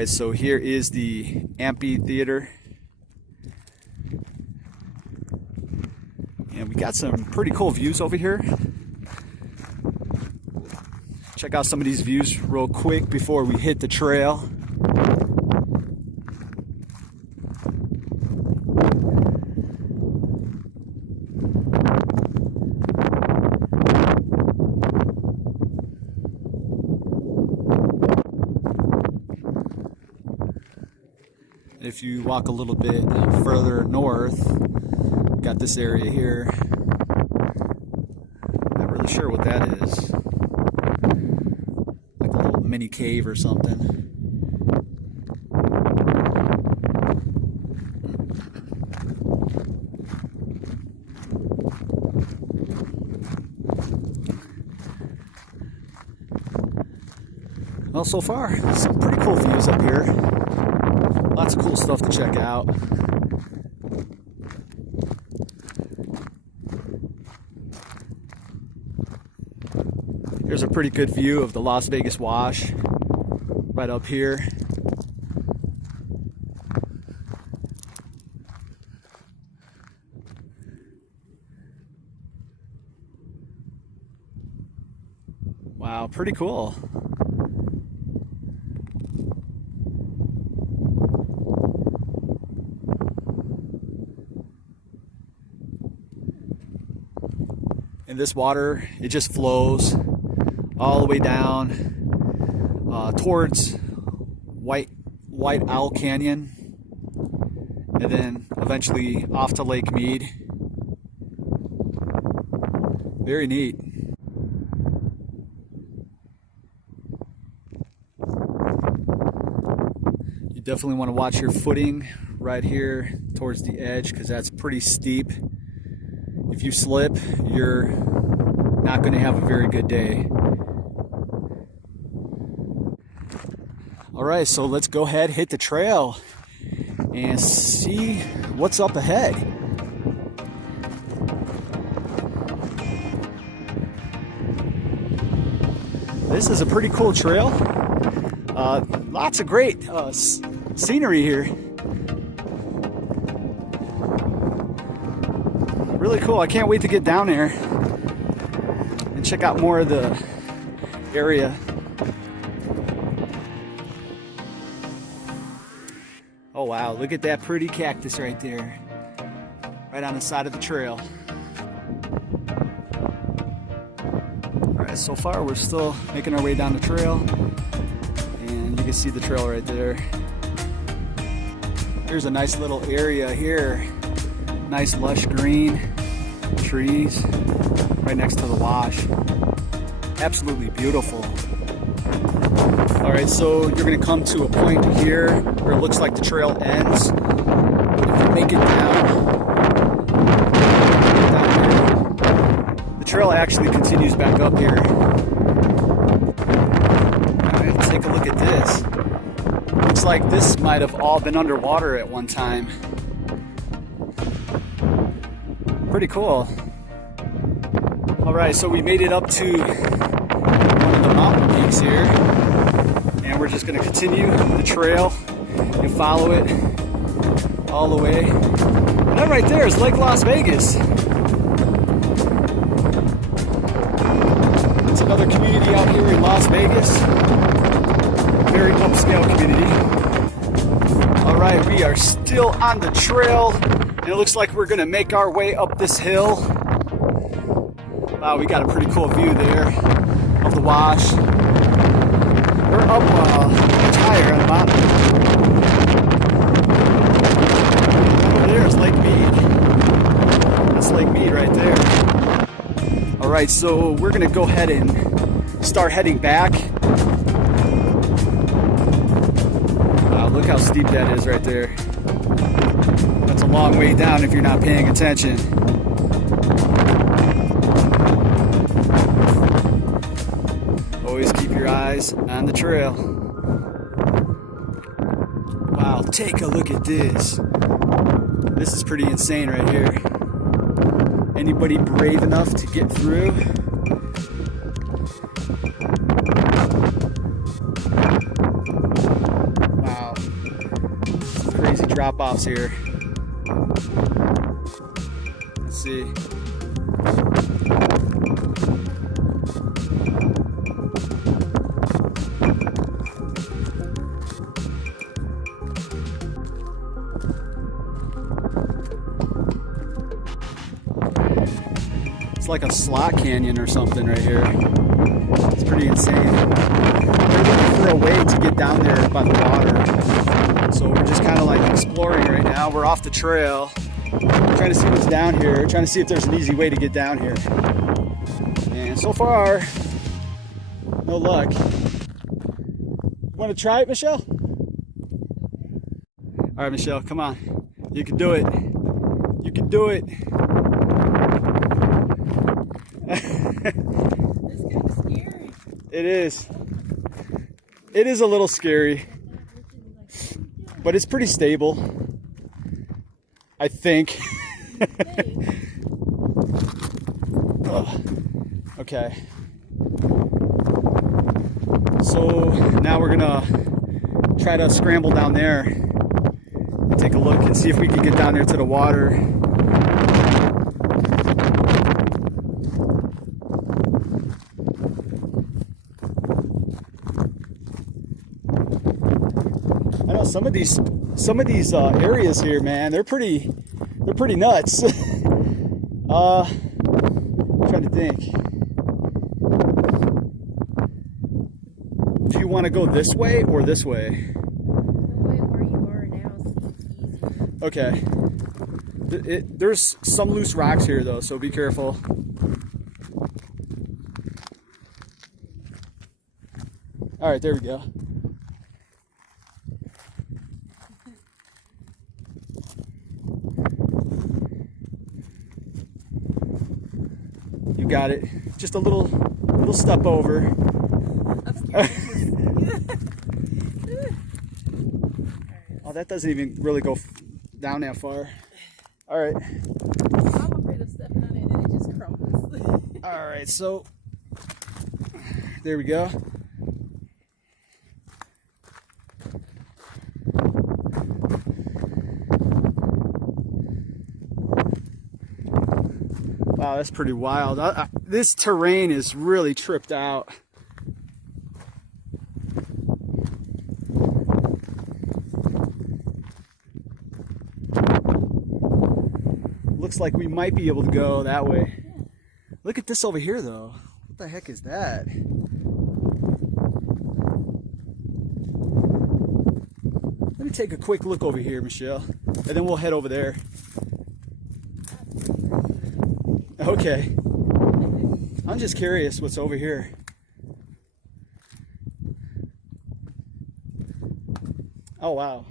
Alright, so here is the amphitheater. And we got some pretty cool views over here. Check out some of these views real quick before we hit the trail. If you walk a little bit further north, we got this area here. Not really sure what that is. Like a little mini cave or something. Well, so far, some pretty cool views up here. Lots of cool stuff to check out. Here's a pretty good view of the Las Vegas Wash right up here. Wow, pretty cool. And this water, it just flows all the way down towards White Owl Canyon, and then eventually off to Lake Mead. Very neat. You definitely want to watch your footing right here towards the edge, because that's pretty steep. If you slip, you're not going to have a very good day. Alright, so let's go ahead, hit the trail, and see what's up ahead. This is a pretty cool trail. Lots of great scenery here. Really cool. I can't wait to get down there and check out more of the area. Oh wow, look at that pretty cactus right there, right on the side of the trail. Alright, so far we're still making our way down the trail, and you can see the trail right there. Here's a nice little area here. Nice lush green trees right next to the wash. Absolutely beautiful. Alright, so you're going to come to a point here where it looks like the trail ends. If you make it down here, the trail actually continues back up here. Alright, take a look at this. Looks like this might have all been underwater at one time. Pretty cool. Alright, so we made it up to one of the mountain peaks here, and we're just going to continue the trail and follow it all the way. And that right there is Lake Las Vegas. It's another community out here in Las Vegas. Very upscale community. Alright, we are still on the trail. And it looks like we're going to make our way up this hill. Wow, we got a pretty cool view there of the wash. We're up much higher on the mountain. Over there is Lake Mead. That's Lake Mead right there. Alright, so we're going to go ahead and start heading back. Wow, look how steep that is right there. That's a long way down if you're not paying attention. Always keep your eyes on the trail. Wow, take a look at this. This is pretty insane right here. Anybody brave enough to get through? Wow. drop-offs here. Let's see. It's like a slot canyon or something right here. It's pretty insane. We're looking for a way to get down there by the water. So we're just kind of like exploring right now. We're off the trail, trying to see what's down here, trying to see if there's an easy way to get down here. And so far, no luck. Want to try it, Michelle? All right, Michelle, come on. You can do it. You can do it. It's kind of scary. It is. It is a little scary, but it's pretty stable, I think. Okay. So now we're gonna try to scramble down there and take a look and see if we can get down there to the water. I know some of these areas here, man, they're pretty nuts. I'm trying to think. Do you want to go this way or this way? The way where you are now seems easier. Okay. There's some loose rocks here though, so be careful. All right, there we go. You got it. Just a little step over. Oh, that doesn't even really go down that far. All right. I'm afraid of stepping on it and it just crumbles. All right, so there we go. Wow, that's pretty wild. This terrain is really tripped out. Looks like we might be able to go that way. Look at this over here though. What the heck is that? Let me take a quick look over here, Michelle, and then we'll head over there. Okay. I'm just curious what's over here. Oh, wow.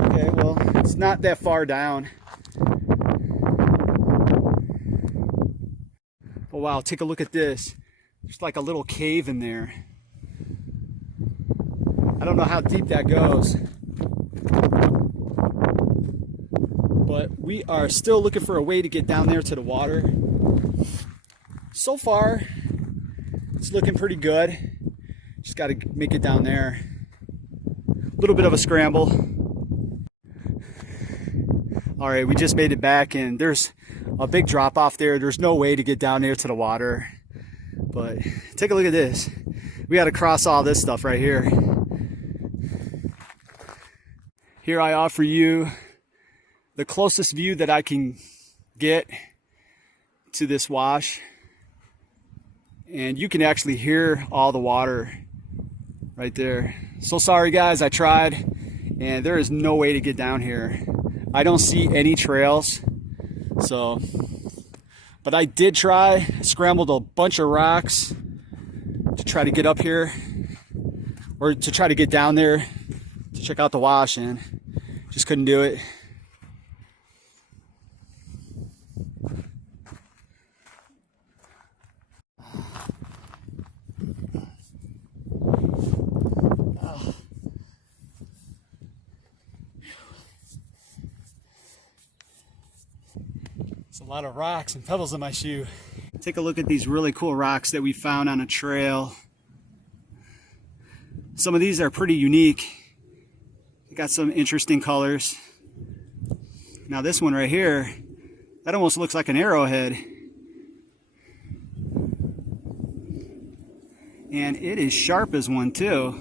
Okay, well, it's not that far down. Oh wow, take a look at this. There's like a little cave in there. I don't know how deep that goes. But we are still looking for a way to get down there to the water. So far, it's looking pretty good. Just got to make it down there. A little bit of a scramble. All right, we just made it back and there's a big drop off there. There's no way to get down there to the water. But take a look at this. We got to cross all this stuff right here. Here I offer you the closest view that I can get to this wash. And you can actually hear all the water right there. So sorry guys, I tried and there is no way to get down here. I don't see any trails. So, but I did try, scrambled a bunch of rocks to try to get up here or to try to get down there to check out the wash and just couldn't do it. There's a lot of rocks and pebbles in my shoe. Take a look at these really cool rocks that we found on a trail. Some of these are pretty unique. They got some interesting colors. Now this one right here, that almost looks like an arrowhead. And it is sharp as one too.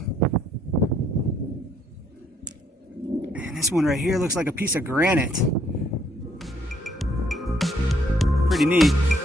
And this one right here looks like a piece of granite. Pretty neat.